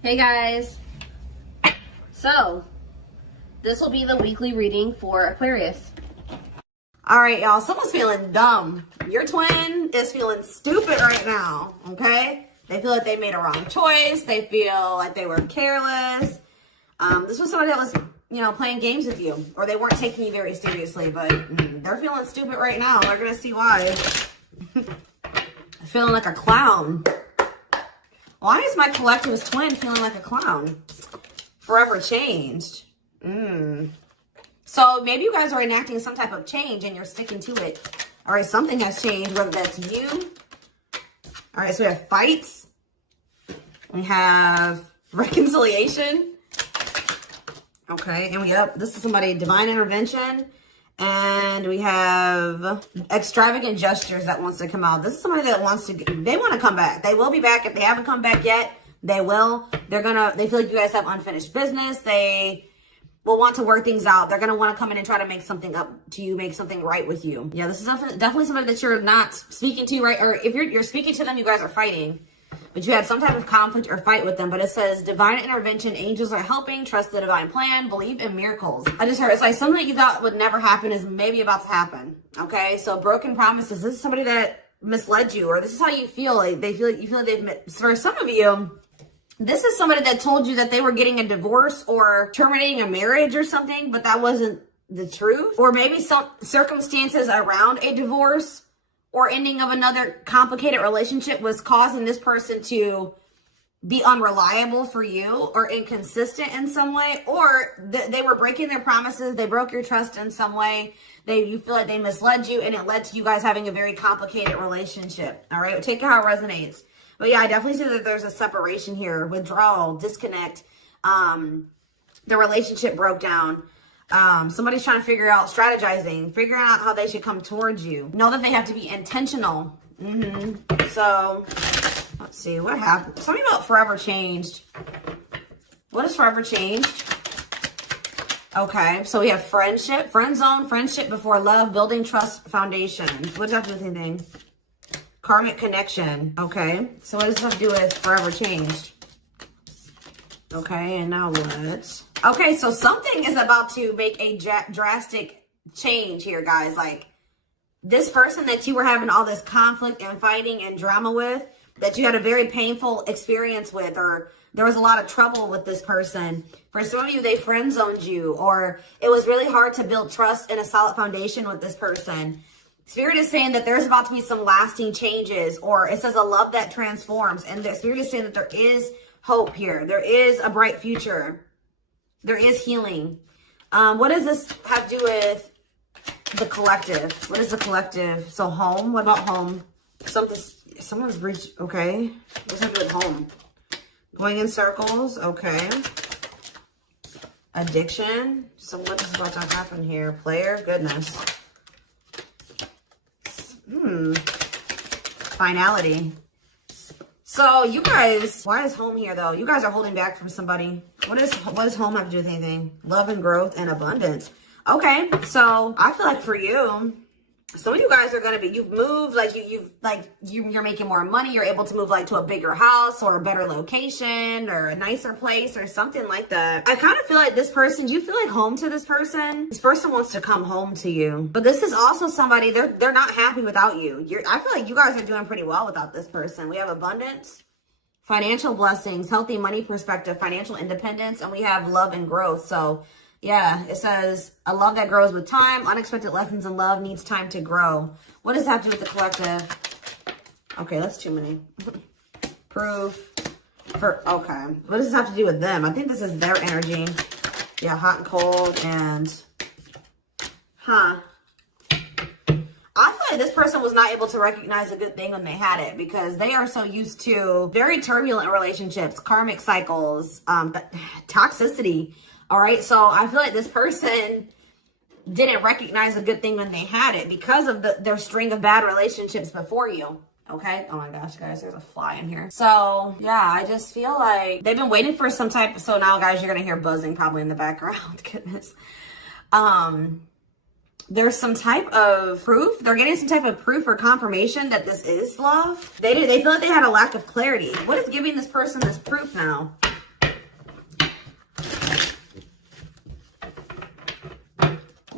Hey guys, so this will be the weekly reading for Aquarius. All right, y'all, someone's feeling dumb. Your twin is feeling stupid right now, okay? They feel like they made a wrong choice. They feel like they were careless. This was somebody that was, playing games with you, or they weren't taking you very seriously, but they're feeling stupid right now. They're going to see why. Feeling like a clown. Why is my collective's twin feeling like a clown? Forever changed. So maybe you guys are enacting some type of change and you're sticking to it. All right, something has changed, whether that's you. All right, so we have fights. We have reconciliation. Okay, and this is somebody, divine intervention. And we have extravagant gestures that wants to come out. This is somebody that they want to come back. They will be back. If they haven't come back yet, they will. They feel like you guys have unfinished business. They will want to work things out. They're going to want to come in and try to make something up to you, make something right with you. Yeah, this is definitely somebody that you're not speaking to, right? Or if you're speaking to them, you guys are fighting. But you had some type of conflict or fight with them. But it says, divine intervention, angels are helping, trust the divine plan, believe in miracles. I just heard, it's like something that you thought would never happen is maybe about to happen. Okay, so broken promises. This is somebody that misled you, or this is how you feel. Like you feel like they've for some of you, this is somebody that told you that they were getting a divorce or terminating a marriage or something, but that wasn't the truth. Or maybe some circumstances around a divorce or ending of another complicated relationship was causing this person to be unreliable for you or inconsistent in some way, or they were breaking their promises. They broke your trust in some way. You feel like they misled you, and it led to you guys having a very complicated relationship. All right, take it how it resonates. But yeah, I definitely see that there's a separation here, withdrawal, disconnect. The relationship broke down. Somebody's trying to strategizing, figuring out how they should come towards you. Know that they have to be intentional. So, let's see, what happened? Something about forever changed. What is forever changed? Okay, so we have friendship, friend zone, friendship before love, building trust foundation. What does that have to do with anything? Karmic connection. Okay, so what does this have to do with forever changed? Okay, and now what? Okay, so something is about to make a drastic change here, guys. Like, this person that you were having all this conflict and fighting and drama with, that you had a very painful experience with, or there was a lot of trouble with this person. For some of you, they friend zoned you, or it was really hard to build trust and a solid foundation with this person. Spirit is saying that there's about to be some lasting changes, or it says a love that transforms. And the Spirit is saying that there is hope here. There is a bright future. There is healing. What does this have to do with the collective? What is the collective? So home, what about home? Someone's reached, okay. What does that have to do with home? Going in circles, okay. Addiction. So what is about to happen here? Player, goodness. Finality. So you guys, why is home here though? You guys are holding back from somebody. What does home have to do with anything? Love and growth and abundance. Okay, so I feel like for you, some of you guys are gonna be, you've moved, like you're making more money. You're able to move like to a bigger house or a better location or a nicer place or something like that. I kind of feel like this person, do you feel like home to this person? This person wants to come home to you, but this is also somebody, they're not happy without you. I feel like you guys are doing pretty well without this person. We have abundance, financial blessings, healthy money perspective, financial independence, and we have love and growth. So yeah, it says a love that grows with time. Unexpected lessons in love needs time to grow. What does that have to do with the collective? Okay, that's too many. Proof. Okay. What does this have to do with them? I think this is their energy. Yeah, hot and cold and... I feel like this person was not able to recognize a good thing when they had it, because they are so used to very turbulent relationships, karmic cycles, toxicity. All right, so I feel like this person didn't recognize a good thing when they had it because of their string of bad relationships before you. Okay. Oh my gosh, guys, there's a fly in here. So yeah, I just feel like they've been waiting for some type. So now, guys, you're gonna hear buzzing probably in the background. Goodness. There's some type of proof. They're getting some type of proof or confirmation that this is love. They feel like they had a lack of clarity. What is giving this person this proof now?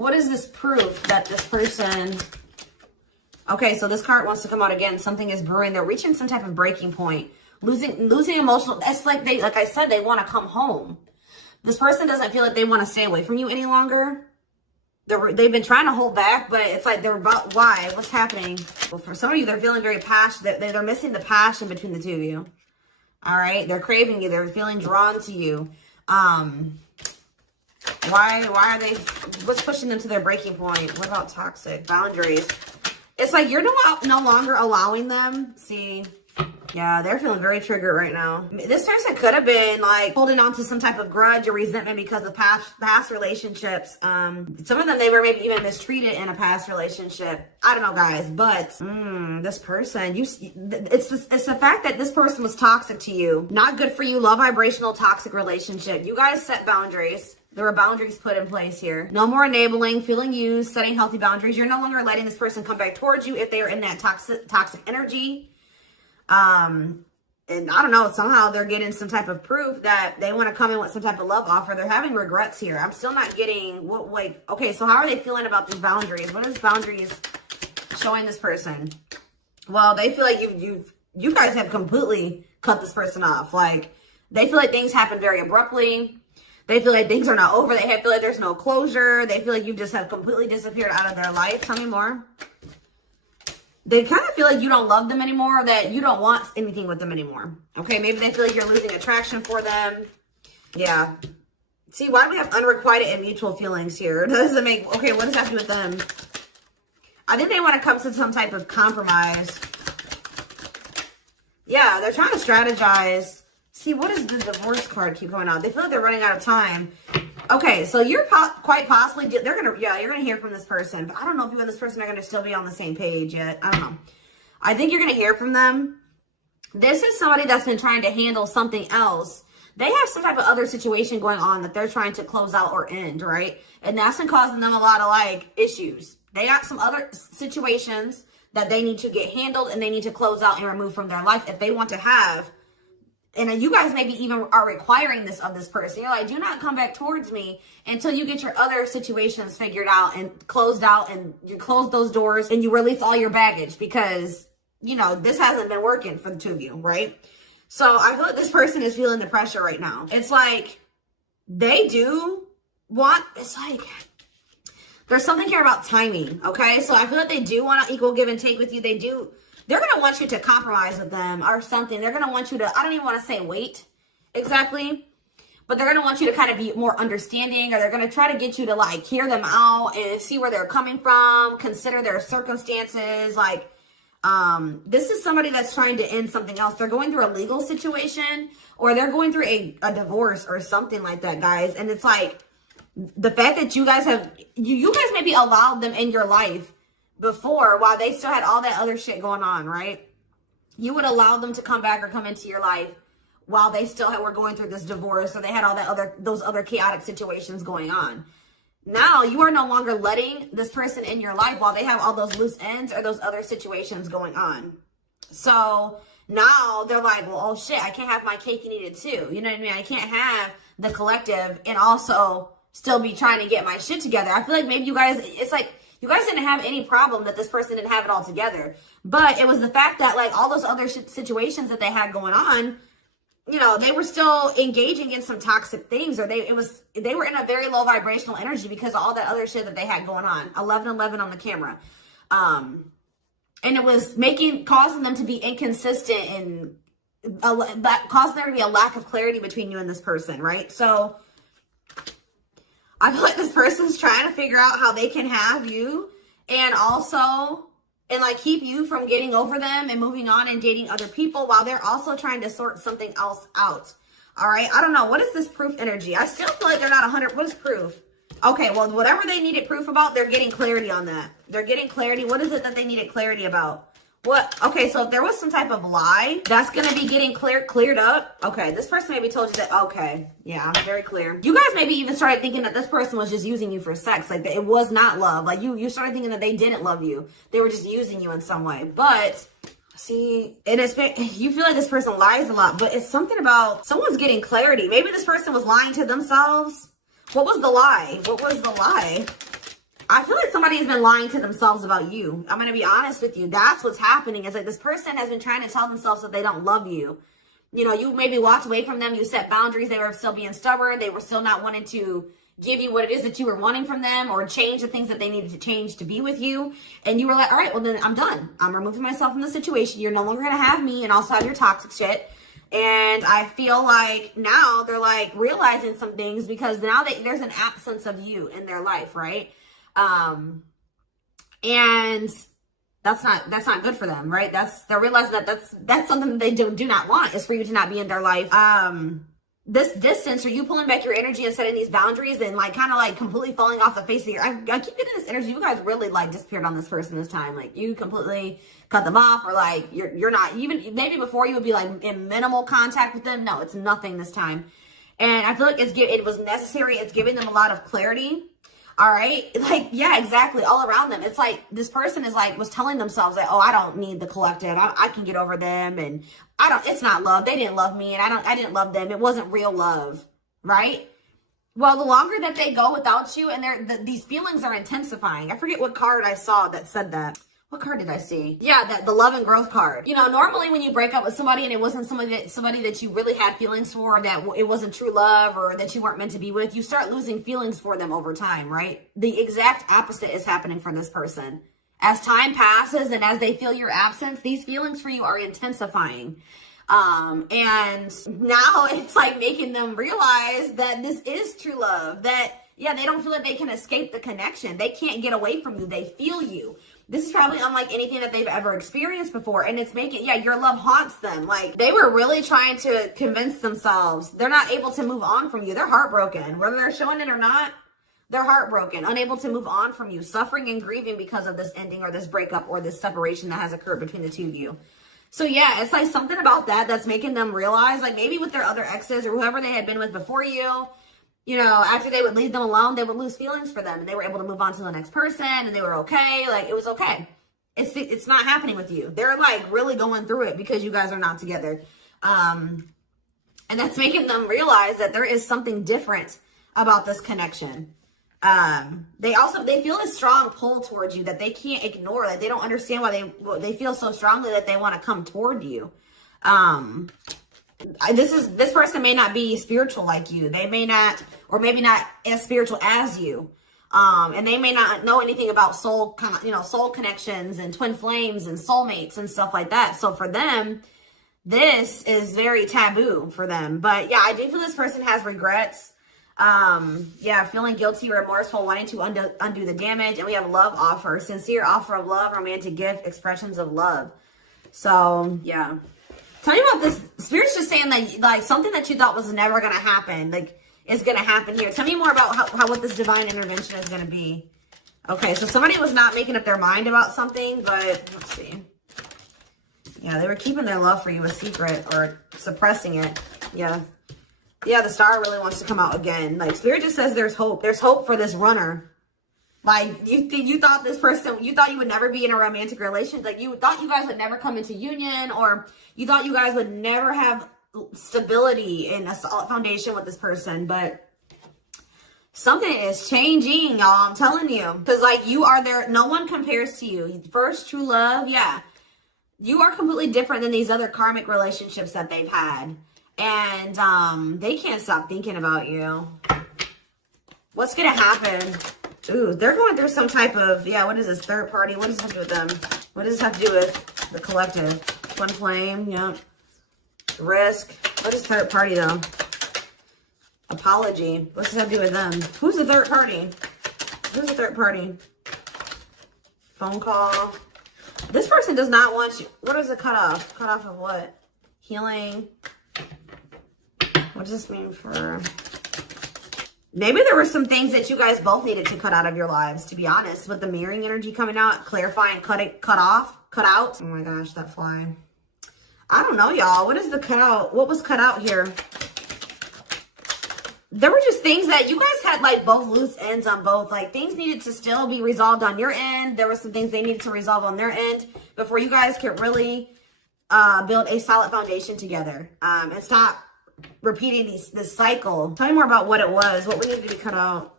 What is this proof that this person... Okay, so this card wants to come out again. Something is brewing. They're reaching some type of breaking point. Losing emotional... That's like like I said, they want to come home. This person doesn't feel like they want to stay away from you any longer. They've been trying to hold back, but it's like they're about... Why? What's happening? Well, for some of you, they're feeling very passionate. They're missing the passion between the two of you. All right? They're craving you. They're feeling drawn to you. Why are they... What's pushing them to their breaking point? What about toxic boundaries? It's like you're no longer allowing them. See, yeah, they're feeling very triggered right now. This person could have been like holding on to some type of grudge or resentment because of past relationships. Some of them, they were maybe even mistreated in a past relationship. I don't know, guys, but this person, it's the fact that this person was toxic to you. Not good for you. Low vibrational toxic relationship. You guys set boundaries. There were boundaries put in place here. No more enabling, feeling used, setting healthy boundaries. You're no longer letting this person come back towards you if they are in that toxic energy. And I don't know, somehow they're getting some type of proof that they want to come in with some type of love offer. They're having regrets here. I'm still not getting okay, so how are they feeling about these boundaries? What is boundaries showing this person? Well, they feel like you guys have completely cut this person off. Like, they feel like things happen very abruptly. They feel like things are not over. They feel like there's no closure. They feel like you just have completely disappeared out of their life. Tell me more. They kind of feel like you don't love them anymore, or that you don't want anything with them anymore. Okay, maybe they feel like you're losing attraction for them. Yeah. See, why do we have unrequited and mutual feelings here? Doesn't make... Okay, what does that have to do with them? I think they want to come to some type of compromise. Yeah, they're trying to strategize. See, what does the divorce card keep going out? They feel like they're running out of time. Okay, so you're quite possibly... you're going to hear from this person. But I don't know if you and this person are going to still be on the same page yet. I don't know. I think you're going to hear from them. This is somebody that's been trying to handle something else. They have some type of other situation going on that they're trying to close out or end, right? And that's been causing them a lot of, like, issues. They got some other situations that they need to get handled and they need to close out and remove from their life if they want to have... And you guys maybe even are requiring this of this person. You're like, do not come back towards me until you get your other situations figured out and closed out, and you close those doors and you release all your baggage because, you know, this hasn't been working for the two of you, right? So I feel like this person is feeling the pressure right now. It's like they do want, it's like there's something here about timing, okay? So I feel like they do want to equal give and take with you. They do. They're going to want you to compromise with them or something. They're going to want you to, I don't even want to say wait exactly, but they're going to want you to kind of be more understanding, or they're going to try to get you to like hear them out and see where they're coming from, consider their circumstances. Like, this is somebody that's trying to end something else. They're going through a legal situation, or they're going through a divorce or something like that, guys. And it's like the fact that you guys have, you guys maybe allowed them in your life before while they still had all that other shit going on, right? You would allow them to come back or come into your life while they still were going through this divorce, or they had all that those other chaotic situations going on. Now you are no longer letting this person in your life while they have all those loose ends or those other situations going on. So now they're like, well, oh shit, I can't have my cake and eat it too. You know what I mean? I can't have the collective and also still be trying to get my shit together. I feel like maybe you guys, it's like, you guys didn't have any problem that this person didn't have it all together. But it was the fact that like all those other situations that they had going on, you know, they were still engaging in some toxic things, or they were in a very low vibrational energy because of all that other shit that they had going on. 1111 on the camera. And it was causing them to be inconsistent and causing there to be a lack of clarity between you and this person, right? So I feel like this person's trying to figure out how they can have you and like keep you from getting over them and moving on and dating other people while they're also trying to sort something else out. All right. I don't know. What is this proof energy? I still feel like they're not 100. What is proof? Okay. Well, whatever they needed proof about, they're getting clarity on that. They're getting clarity. What is it that they needed clarity about? What? Okay, so if there was some type of lie, that's going to be getting cleared up. Okay, this person maybe told you that. Okay, yeah, very clear. You guys maybe even started thinking that this person was just using you for sex. Like, it was not love. Like, you started thinking that they didn't love you. They were just using you in some way. But, see, you feel like this person lies a lot, but it's something about someone's getting clarity. Maybe this person was lying to themselves. What was the lie? What was the lie? I feel like somebody has been lying to themselves about you. I'm going to be honest with you. That's what's happening. It's like this person has been trying to tell themselves that they don't love you. You know, you maybe walked away from them. You set boundaries. They were still being stubborn. They were still not wanting to give you what it is that you were wanting from them, or change the things that they needed to change to be with you. And you were like, all right, well then I'm done. I'm removing myself from the situation. You're no longer going to have me and also have your toxic shit. And I feel like now they're like realizing some things because now there's an absence of you in their life, right? And that's not good for them, right? They're realizing that that's something that they do not want, is for you to not be in their life. This distance, or you pulling back your energy and setting these boundaries and like kind of like completely falling off the face of your, I keep getting this energy. You guys really like disappeared on this person this time. Like you completely cut them off, or like you're not even, maybe before you would be like in minimal contact with them. No, it's nothing this time. And I feel like it was necessary. It's giving them a lot of clarity. All right. Like, yeah, exactly. All around them. It's like this person was telling themselves that, oh, I don't need the collective. I can get over them. And it's not love. They didn't love me. And I didn't love them. It wasn't real love. Right. Well, the longer that they go without you, and these feelings are intensifying. I forget what card I saw that said that. What card did I see? Yeah, the love and growth card. You know, normally when you break up with somebody and it wasn't somebody that you really had feelings for, that it wasn't true love, or that you weren't meant to be with, you start losing feelings for them over time, right? The exact opposite is happening for this person. As time passes and as they feel your absence, these feelings for you are intensifying. And now it's like making them realize that this is true love, that, yeah, they don't feel like they can escape the connection. They can't get away from you. They feel you. This is probably unlike anything that they've ever experienced before. And it's making, yeah, your love haunts them. Like they were really trying to convince themselves they're not able to move on from you. They're heartbroken, whether they're showing it or not. They're heartbroken, unable to move on from you, suffering and grieving because of this ending or this breakup or this separation that has occurred between the two of you. So yeah, it's like something about that's making them realize, like maybe with their other exes or whoever they had been with before you know, after they would leave them alone, they would lose feelings for them and they were able to move on to the next person and they were okay. Like it was okay. It's not happening with you. They're like really going through it because you guys are not together. And that's making them realize that there is something different about this connection. They feel a strong pull towards you that they can't ignore. Like they don't understand why they feel so strongly that they want to come toward you. This person may not be spiritual like you. They may not, or maybe not as spiritual as you. And they may not know anything about soul connections and twin flames and soulmates and stuff like that. So for them, this is very taboo for them. But yeah, I do feel this person has regrets. Yeah, feeling guilty or remorseful, wanting to undo the damage. And we have love offer, sincere offer of love, romantic gift, expressions of love. So yeah. Tell me about this. Spirit's just saying that like something that you thought was never going to happen, like is going to happen here. Tell me more about how what this divine intervention is going to be. Okay, so somebody was not making up their mind about something, but let's see. Yeah, they were keeping their love for you a secret or suppressing it. Yeah. Yeah, the star really wants to come out again. Like Spirit just says there's hope. There's hope for this runner. Like you thought this person, you thought you would never be in a romantic relationship. Like you thought you guys would never come into union, or you thought you guys would never have stability in a solid foundation with this person. But something is changing, y'all. I'm telling you. Because like you are there. No one compares to you. First true love. Yeah. You are completely different than these other karmic relationships that they've had. And they can't stop thinking about you. What's going to happen? Ooh, they're going through some type of, yeah, what is this? Third party? What does this have to do with them? What does this have to do with the collective? Twin flame, yeah. Risk. What is third party, though? Apology. What does this have to do with them? Who's the third party? Who's the third party? Phone call. This person does not want you. What is a cutoff? Cutoff of what? Healing. What does this mean for... Maybe there were some things that you guys both needed to cut out of your lives, to be honest. With the mirroring energy coming out, clarifying, cut out. Oh my gosh, that fly. I don't know, y'all. What is the cut out? What was cut out here? There were just things that you guys had, like, both loose ends on both. Like, things needed to still be resolved on your end. There were some things they needed to resolve on their end before you guys could really build a solid foundation together. And stop repeating this cycle. Tell me more about what it was. What we needed to be cut out.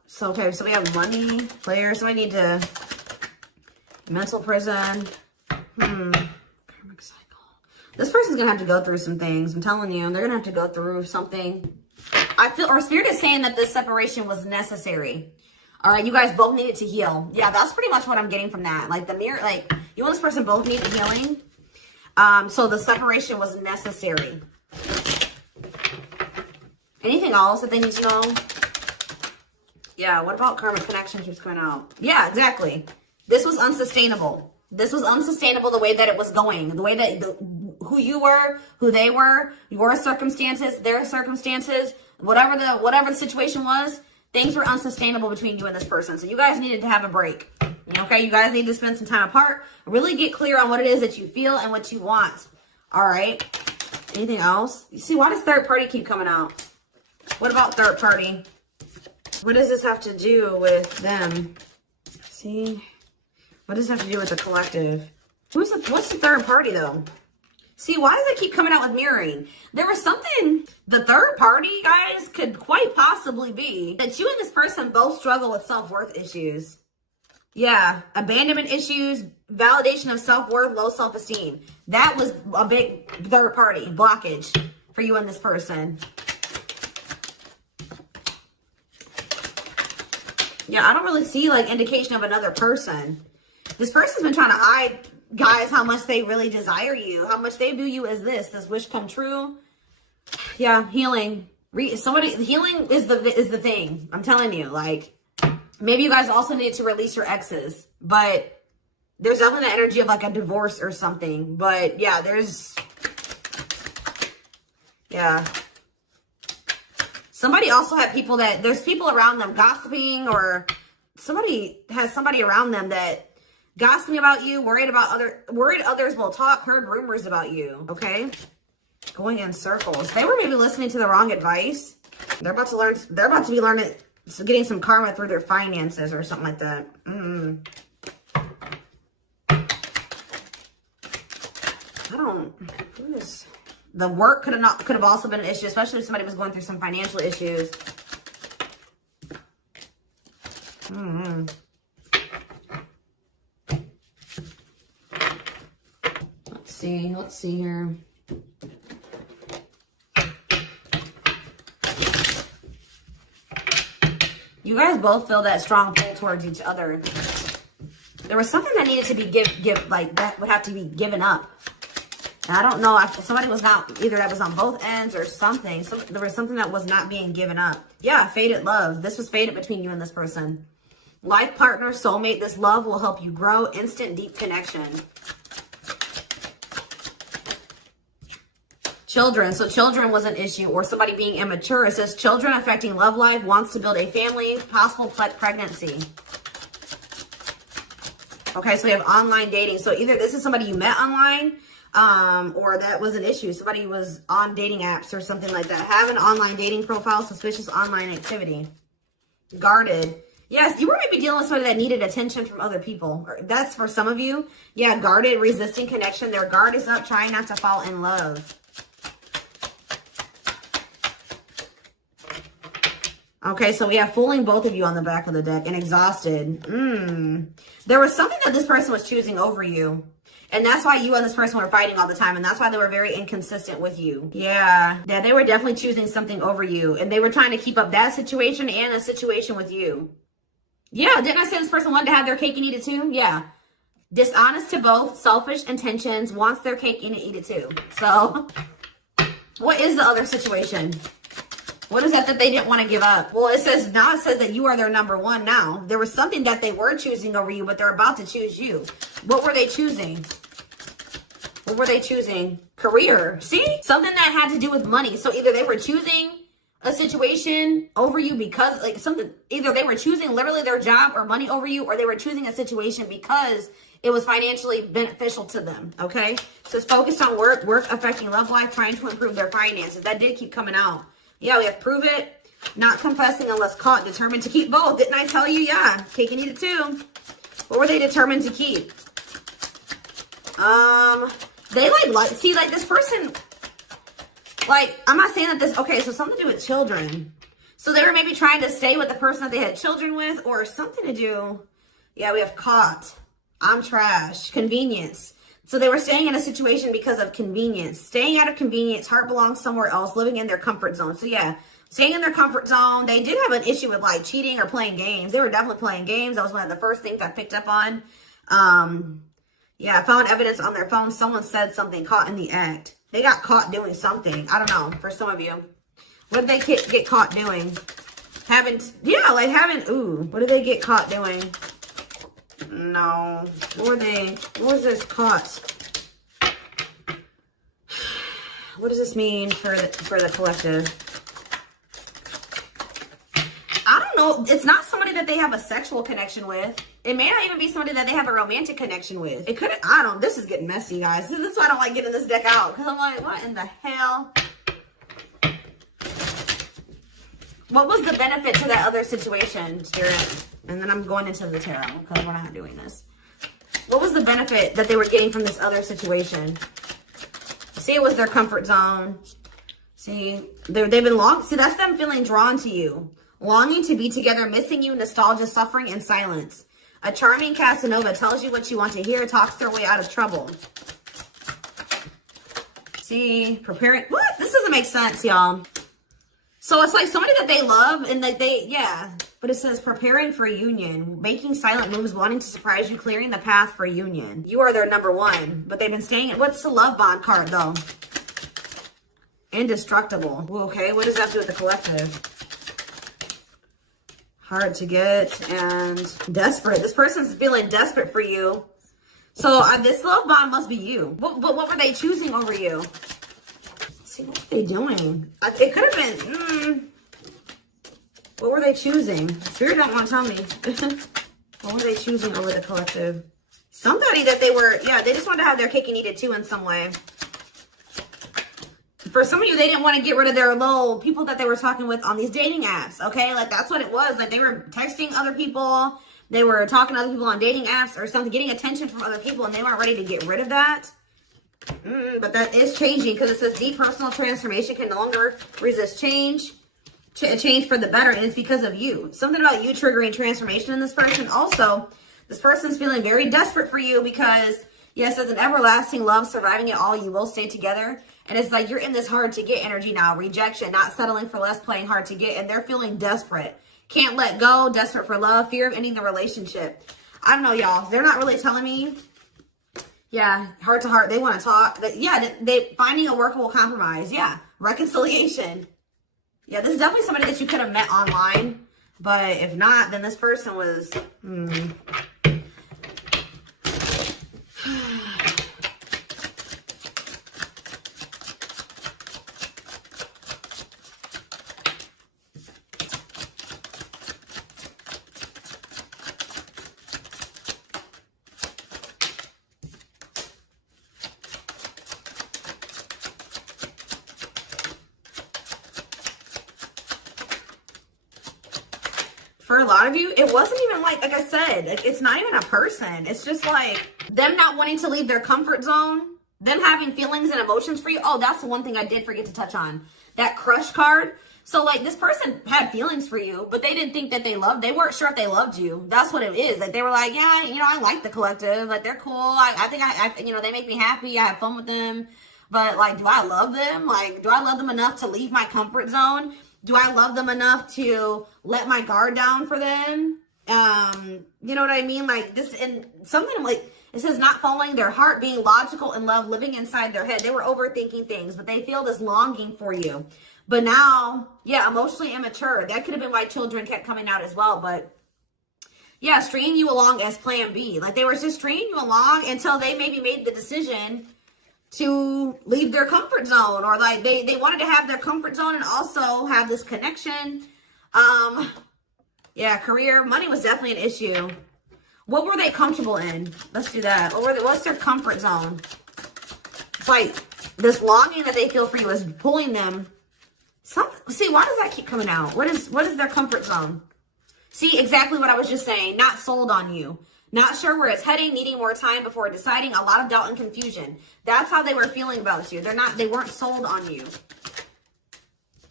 So, okay, so we have money, players. So I need to, mental prison. Karmic cycle. This person's going to have to go through some things. I'm telling you, they're going to have to go through something. I feel, or Spirit is saying that this separation was necessary. All right, you guys both needed to heal. Yeah, that's pretty much what I'm getting from that. Like the mirror, like you and this person both needed healing. So the separation was necessary. Anything else that they need to know? Yeah, what about karmic connection keeps coming out? Yeah, exactly. This was unsustainable. This was unsustainable the way that it was going. The way that, who you were, who they were, your circumstances, their circumstances, whatever the situation was, things were unsustainable between you and this person. So you guys needed to have a break. Okay, you guys need to spend some time apart. Really get clear on what it is that you feel and what you want. All right. Anything else? You see, why does third party keep coming out? What about third party? What does this have to do with them? See? What does this have to do with the collective? What's the third party, though? See, why does it keep coming out with mirroring? There was something, the third party, guys, could quite possibly be that you and this person both struggle with self-worth issues. Yeah, abandonment issues, validation of self-worth, low self-esteem. That was a big third party blockage for you and this person. Yeah, I don't really see like indication of another person. This person's been trying to hide, guys, how much they really desire you, how much they view you as this wish come true. Yeah, healing. Healing is the thing. I'm telling you, like, maybe you guys also need to release your exes, but there's definitely the energy of like a divorce or something. But yeah, yeah. Somebody also had people that, there's people around them gossiping, or somebody has somebody around them that gossiping about you, worried others will talk, heard rumors about you, okay? Going in circles. They were maybe listening to the wrong advice. They're about to be learning, getting some karma through their finances or something like that. The work could have also been an issue, especially if somebody was going through some financial issues. Let's see here. You guys both feel that strong pull towards each other. There was something that needed to be that would have to be given up. And I don't know if somebody was not, either that was on both ends or something. So there was something that was not being given up. Yeah, fated love. This was fated between you and this person. Life partner, soulmate, this love will help you grow. Instant, deep connection. Children. So children was an issue, or somebody being immature. It says children affecting love life, wants to build a family, possible pregnancy. Okay, so we have online dating. So either this is somebody you met online, or that was an issue. Somebody was on dating apps or something like that. Have an online dating profile, suspicious online activity. Guarded. Yes, you were maybe dealing with somebody that needed attention from other people. That's for some of you. Yeah, guarded, resisting connection. Their guard is up, trying not to fall in love. Okay, so we have fooling both of you on the back of the deck and exhausted. There was something that this person was choosing over you. And that's why you and this person were fighting all the time. And that's why they were very inconsistent with you. Yeah, they were definitely choosing something over you. And they were trying to keep up that situation and a situation with you. Yeah, didn't I say this person wanted to have their cake and eat it too? Yeah. Dishonest to both, selfish intentions, wants their cake and eat it too. So, what is the other situation? What is that they didn't want to give up? Well, it says that you are their number one now. There was something that they were choosing over you, but they're about to choose you. What were they choosing? What were they choosing? Career. See? Something that had to do with money. So either they were choosing a situation over you because either they were choosing literally their job or money over you, or they were choosing a situation because it was financially beneficial to them. Okay? So it's focused on work affecting love life, trying to improve their finances. That did keep coming out. Yeah, we have prove it, not confessing unless caught, determined to keep both. Didn't I tell you? Yeah, cake and eat it too. What were they determined to keep? They see this person, I'm not saying that okay, so something to do with children. So they were maybe trying to stay with the person that they had children with or something to do. Yeah, we have caught. I'm trash. Convenience. So they were staying in a situation because of convenience. Staying out of convenience. Heart belongs somewhere else. Living in their comfort zone. So yeah, staying in their comfort zone. They did have an issue with like cheating or playing games. They were definitely playing games. That was one of the first things I picked up on. Yeah, I found evidence on their phone. Someone said something, caught in the act. They got caught doing something. I don't know, for some of you. What did they get caught doing? Ooh, what did they get caught doing? No. What was this caught? What does this mean for the collective? I don't know. It's not somebody that they have a sexual connection with. It may not even be somebody that they have a romantic connection with. It could, this is getting messy, guys. This is why I don't like getting this deck out. Because I'm like, what in the hell? What was the benefit to that other situation, Spirit? And then I'm going into the tarot because we're not doing this. What was the benefit that they were getting from this other situation? See, it was their comfort zone. See, they've been see, that's them feeling drawn to you. Longing to be together, missing you, nostalgia, suffering, and silence. A charming Casanova tells you what you want to hear, talks their way out of trouble. See, preparing. What? This doesn't make sense, y'all. So it's like somebody that they love and that but it says preparing for union, making silent moves, wanting to surprise you, clearing the path for union. You are their number one, but they've been staying. What's the love bond card though? Indestructible. Okay, what does that do with the collective? Hard to get and desperate. This person's feeling desperate for you. So this love bond must be you. But what were they choosing over you? Let's see, what were they doing? It could have been, what were they choosing? Spirit don't want to tell me. What were they choosing over the collective? Somebody that they just wanted to have their cake and eat it too in some way. For some of you, they didn't want to get rid of their little people that they were talking with on these dating apps, okay? Like, that's what it was. Like, they were texting other people. They were talking to other people on dating apps or something, getting attention from other people, and they weren't ready to get rid of that. But that is changing because it says deep personal transformation can no longer resist change. Change for the better, and it's because of you. Something about you triggering transformation in this person. Also, this person's feeling very desperate for you because, yes, as an everlasting love, surviving it all, you will stay together. And it's like you're in this hard to get energy now. Rejection, not settling for less, playing hard to get. And they're feeling desperate. Can't let go, desperate for love, fear of ending the relationship. I don't know, y'all. They're not really telling me. Yeah, heart to heart. They want to talk. They finding a workable compromise. Yeah, reconciliation. Yeah, this is definitely somebody that you could have met online. But if not, then this person was... For a lot of you, it wasn't even like I said, it's not even a person. It's just like them not wanting to leave their comfort zone, them having feelings and emotions for you. Oh, that's the one thing I did forget to touch on. That crush card. So like this person had feelings for you, but they didn't think that they weren't sure if they loved you. That's what it is. Like they were like, yeah, I like the collective. Like they're cool. I think they make me happy. I have fun with them. But like, do I love them? Like, do I love them enough to leave my comfort zone? Do I love them enough to let my guard down for them? You know what I mean? Like this, and something like it says not following their heart, being logical in love, living inside their head. They were overthinking things, but they feel this longing for you. But now, yeah, emotionally immature. That could have been why children kept coming out as well. But yeah, stringing you along as plan B. Like they were just stringing you along until they maybe made the decision to leave their comfort zone, or like they wanted to have their comfort zone and also have this connection. Yeah, career, money was definitely an issue. What were they comfortable in? Let's do that. What's their comfort zone? It's like this longing that they feel for you is pulling them. See, why does that keep coming out? What is their comfort zone? See, exactly what I was just saying. Not sold on you. Not sure where it's heading, needing more time before deciding, a lot of doubt and confusion. That's how they were feeling about you. They weren't sold on you.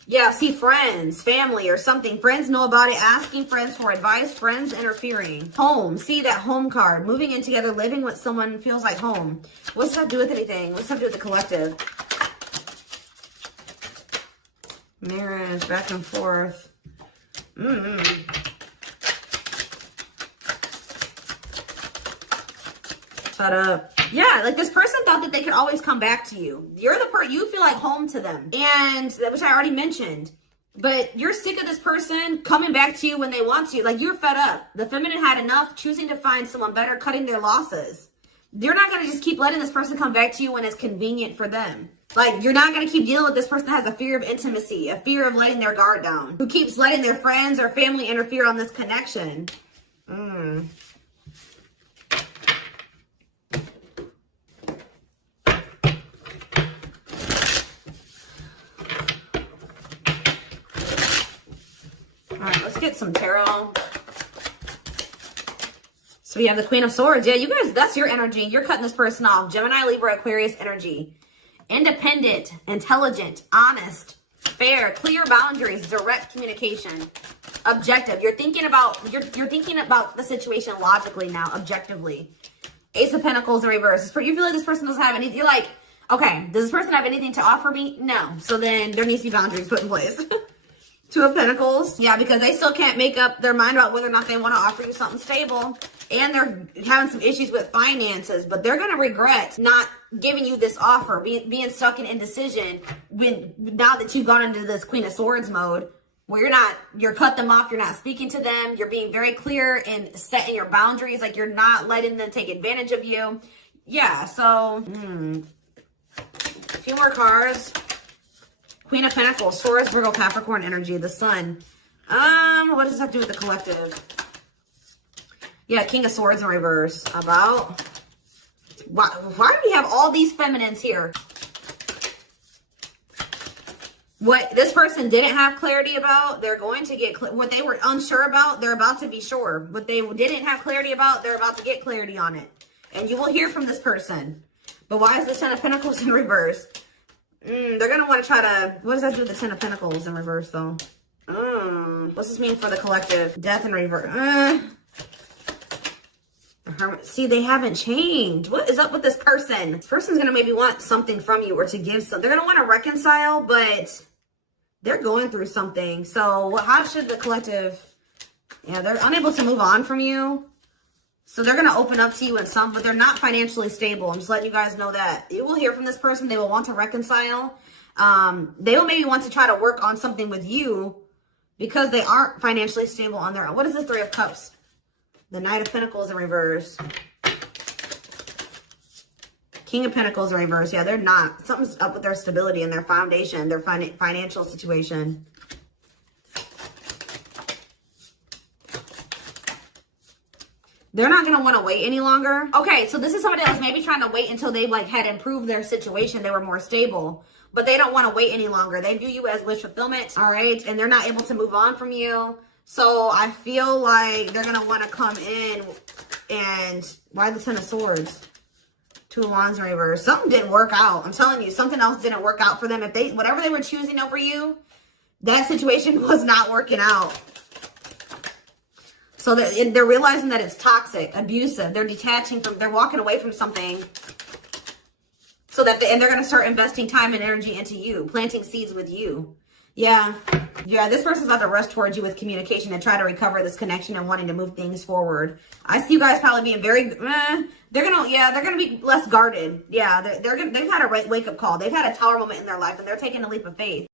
Yeah, see friends, family, or something. Friends know about it, asking friends for advice, friends interfering. Home, see that home card. Moving in together, living with someone feels like home. What's that do with anything? What's that do with the collective? Marriage, back and forth. Shut up. Yeah, like this person thought that they could always come back to you. You're the person, you feel like home to them. And, which I already mentioned. But you're sick of this person coming back to you when they want to. Like, you're fed up. The feminine had enough, choosing to find someone better, cutting their losses. You're not going to just keep letting this person come back to you when it's convenient for them. Like, you're not going to keep dealing with this person that has a fear of intimacy, a fear of letting their guard down, who keeps letting their friends or family interfere on this connection. All right, let's get some tarot. So we have the Queen of Swords. Yeah, you guys, that's your energy. You're cutting this person off. Gemini, Libra, Aquarius energy. Independent, intelligent, honest, fair, clear boundaries, direct communication, objective. You're thinking about the situation logically now, objectively. Ace of Pentacles in reverse. You feel like this person doesn't have anything. You're like, okay, does this person have anything to offer me? No. So then there needs to be boundaries put in place. Two of Pentacles. Yeah, because they still can't make up their mind about whether or not they want to offer you something stable. And they're having some issues with finances, but they're going to regret not giving you this offer, being stuck in indecision now that you've gone into this Queen of Swords mode, where you're cut them off, you're not speaking to them, you're being very clear and setting your boundaries, like you're not letting them take advantage of you. Yeah, so, a few more cards. Queen of Pentacles, Taurus, Virgo, Capricorn energy, the Sun. What does that do with the collective? Yeah, King of Swords in reverse. About why do we have all these feminines here? What this person didn't have clarity about, they're going to get what they were unsure about, they're about to be sure. What they didn't have clarity about, they're about to get clarity on it. And you will hear from this person. But why is the Ten of Pentacles in reverse? They're going to want to try to... What does that do with the Ten of Pentacles in reverse, though? What's this mean for the collective? Death in reverse. See, they haven't changed. What is up with this person? This person's going to maybe want something from you or to give something. They're going to want to reconcile, but they're going through something. So how should the collective... Yeah, they're unable to move on from you. So they're going to open up to you in some, but they're not financially stable. I'm just letting you guys know that. You will hear from this person. They will want to reconcile. They will maybe want to try to work on something with you because they aren't financially stable on their own. What is the Three of Cups? The Knight of Pentacles in reverse. King of Pentacles in reverse. Yeah, they're not. Something's up with their stability and their foundation, their financial situation. They're not going to want to wait any longer. Okay, so this is somebody else maybe trying to wait until they had improved their situation. They were more stable. But they don't want to wait any longer. They view you as wish fulfillment. All right, and they're not able to move on from you. So I feel like they're going to want to come in and... Why the Ten of Swords? Two of Wands in reverse. Something didn't work out. I'm telling you, something else didn't work out for them. If whatever they were choosing over you, that situation was not working out. So they're realizing that it's toxic, abusive. They're detaching from, they're walking away from something. So that, and they're going to start investing time and energy into you, planting seeds with you. Yeah. Yeah, this person's about to rush towards you with communication and try to recover this connection and wanting to move things forward. I see you guys probably being very, they're going to be less guarded. Yeah, they've had a wake-up call. They've had a tower moment in their life and they're taking a leap of faith.